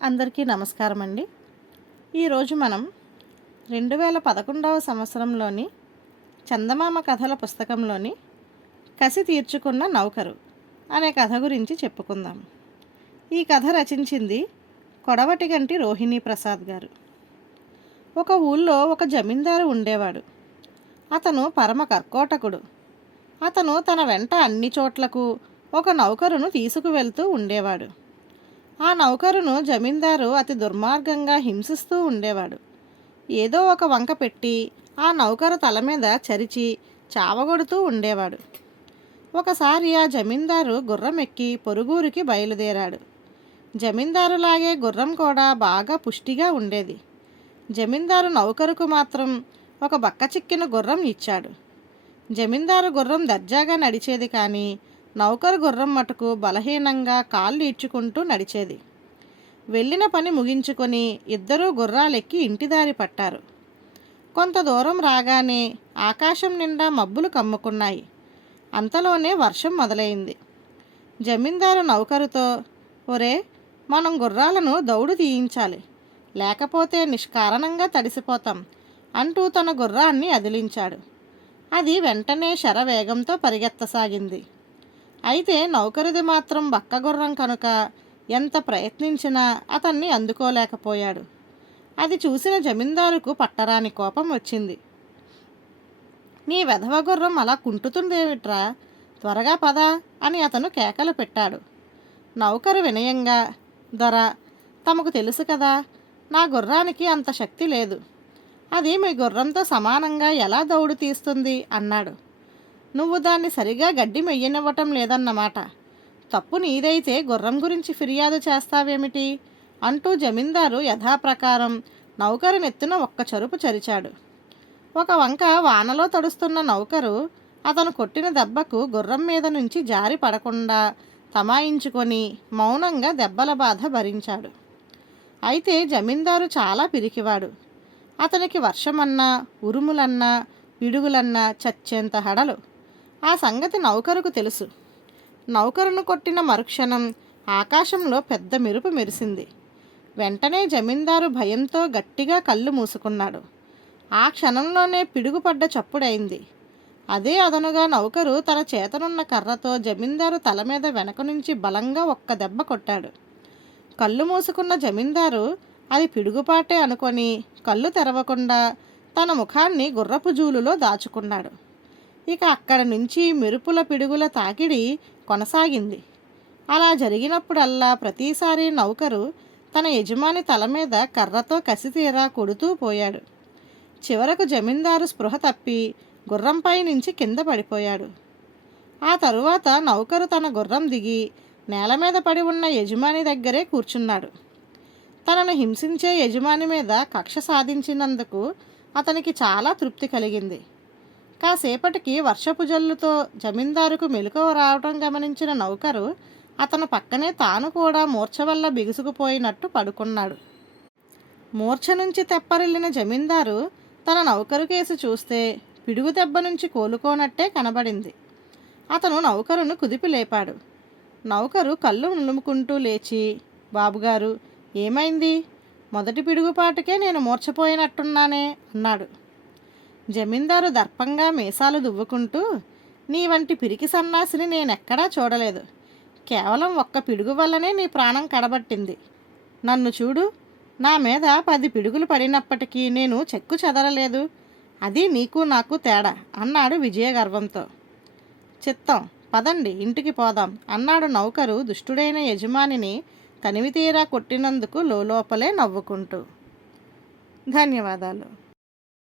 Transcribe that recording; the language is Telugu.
అందరికీ నమస్కారం అండి. ఈరోజు మనం 2011వ సంవత్సరంలోని చందమామ కథల పుస్తకంలోని కసి తీర్చుకున్న నౌకరు అనే కథ గురించి చెప్పుకుందాం. ఈ కథ రచించింది కొడవటిగంటి రోహిణీ ప్రసాద్ గారు. ఒక ఊళ్ళో ఒక జమీందారు ఉండేవాడు. అతను పరమ కర్కోటకుడు. అతను తన వెంట అన్ని చోట్లకు ఒక నౌకరును తీసుకువెళ్తూ ఉండేవాడు. ఆ నౌకరును జమీందారు అతి దుర్మార్గంగా హింసిస్తూ ఉండేవాడు. ఏదో ఒక వంక పెట్టి ఆ నౌకరు తల మీద చరిచి చావగొడుతూ ఉండేవాడు. ఒకసారి ఆ జమీందారు గుర్రం ఎక్కి పొరుగురికి బయలుదేరాడు. జమీందారులాగే గుర్రం కూడా బాగా పుష్టిగా ఉండేది. జమీందారు నౌకరుకు మాత్రం ఒక బక్కచిక్కిన గుర్రం ఇచ్చాడు. జమీందారు గుర్రం దర్జాగా నడిచేది, కానీ నౌకరు గుర్రం మటుకు బలహీనంగా కాళ్ళు ఈడ్చుకుంటూ నడిచేది. వెళ్ళిన పని ముగించుకొని ఇద్దరూ గుర్రాలెక్కి ఇంటిదారి పట్టారు. కొంత దూరం రాగానే ఆకాశం నిండా మబ్బులు కమ్ముకున్నాయి. అంతలోనే వర్షం మొదలైంది. జమీందారు నౌకరుతో, ఒరే, మనం గుర్రాలను దౌడు తీయించాలి, లేకపోతే నిష్కారణంగా తడిసిపోతాం అంటూ తన గుర్రాన్ని అదిలించాడు. అది వెంటనే శరవేగంతో పరిగెత్తసాగింది. అయితే నౌకరుది మాత్రం బక్కగుర్రం కనుక ఎంత ప్రయత్నించినా అతన్ని అందుకోలేకపోయాడు. అది చూసిన జమీందారుకు పట్టరాని కోపం వచ్చింది. నీ వెధవ గుర్రం అలా కుంటుతుందేమిట్రా, త్వరగా పద అని అతను కేకలు పెట్టాడు. నౌకరు వినయంగా, దొర, తమకు తెలుసు కదా, నా గుర్రానికి అంత శక్తి లేదు. అది మీ గుర్రంతో సమానంగా ఎలా దౌడు తీస్తుంది అన్నాడు. నువ్వు దాన్ని సరిగా గడ్డి మెయ్యనివ్వటం లేదన్నమాట. తప్పు నీదైతే గుర్రం గురించి ఫిర్యాదు చేస్తావేమిటి అంటూ జమీందారు యథాప్రకారం నౌకరు నెత్తిన ఒక్క చరుపు చరిచాడు. ఒక వంక వానలో తడుస్తున్న నౌకరు అతను కొట్టిన దెబ్బకు గుర్రం మీద నుంచి జారి పడకుండా తమాయించుకొని మౌనంగా దెబ్బల బాధ భరించాడు. అయితే జమీందారు చాలా పిరికివాడు. అతనికి వర్షమన్నా, ఉరుములన్నా, పిడుగులన్నా చచ్చేంత హడలు. ఆ సంగతి నౌకరుకు తెలుసు. నౌకరును కొట్టిన మరుక్షణం ఆకాశంలో పెద్ద మెరుపు మెరిసింది. వెంటనే జమీందారు భయంతో గట్టిగా కళ్ళు మూసుకున్నాడు. ఆ క్షణంలోనే పిడుగుపడ్డ చప్పుడైంది. అదే అదనుగా నౌకరు తన చేతనున్న కర్రతో జమీందారు తల మీద వెనక నుంచి బలంగా ఒక్క దెబ్బ కొట్టాడు. కళ్ళు మూసుకున్న జమీందారు అది పిడుగుపాటే అనుకొని కళ్ళు తెరవకుండా తన ముఖాన్ని గుర్రపు జూలులో దాచుకున్నాడు. ఇక అక్కడి నుంచి మెరుపుల పిడుగుల తాకిడి కొనసాగింది. అలా జరిగినప్పుడల్లా ప్రతిసారి నౌకరు తన యజమాని తల మీద కర్రతో కసితీరా కొడుతూ పోయాడు. చివరకు జమీందారు స్పృహ తప్పి గుర్రంపై నుంచి కింద పడిపోయాడు. ఆ తరువాత నౌకరు తన గుర్రం దిగి నేల మీద పడి ఉన్న యజమాని దగ్గరే కూర్చున్నాడు. తనను హింసించే యజమాని మీద కక్ష సాధించినందుకు అతనికి చాలా తృప్తి కలిగింది. కాసేపటికి వర్షపు జల్లుతో జమీందారుకు మెలకువ రావటం గమనించిన నౌకరు అతను పక్కనే తాను కూడా మూర్ఛ వల్ల బిగుసుకుపోయినట్టు పడుకున్నాడు. మూర్ఛ నుంచి తెప్పరిల్లిన జమీందారు తన నౌకరు కేసి చూస్తే పిడుగు దెబ్బ నుంచి కోలుకోనట్టే కనబడింది. అతను నౌకరును కుదిపి లేపాడు. నౌకరు కళ్ళు నులుముకుంటూ లేచి, బాబుగారు, ఏమైంది? మొదటి పిడుగుపాటుకే నేను మూర్ఛపోయినట్టున్నానే అన్నాడు. జమీందారు దర్పంగా మీసాలు దువ్వుకుంటూ, నీ వంటి పిరికి సన్నాసిని నేనెక్కడా చూడలేదు. కేవలం ఒక్క పిడుగు వల్లనే నీ ప్రాణం కడబట్టింది. నన్ను చూడు, నా మీద 10 పిడుగులు పడినప్పటికీ నేను చెక్కు చెదరలేదు. అది నీకు నాకు తేడా అన్నాడు విజయగర్వంతో. చిత్తం, పదండి ఇంటికి పోదాం అన్నాడు నౌకరు దుష్టుడైన యజమానిని తనివితీరా కొట్టినందుకు లోలోపలే నవ్వుకుంటూ. ధన్యవాదాలు.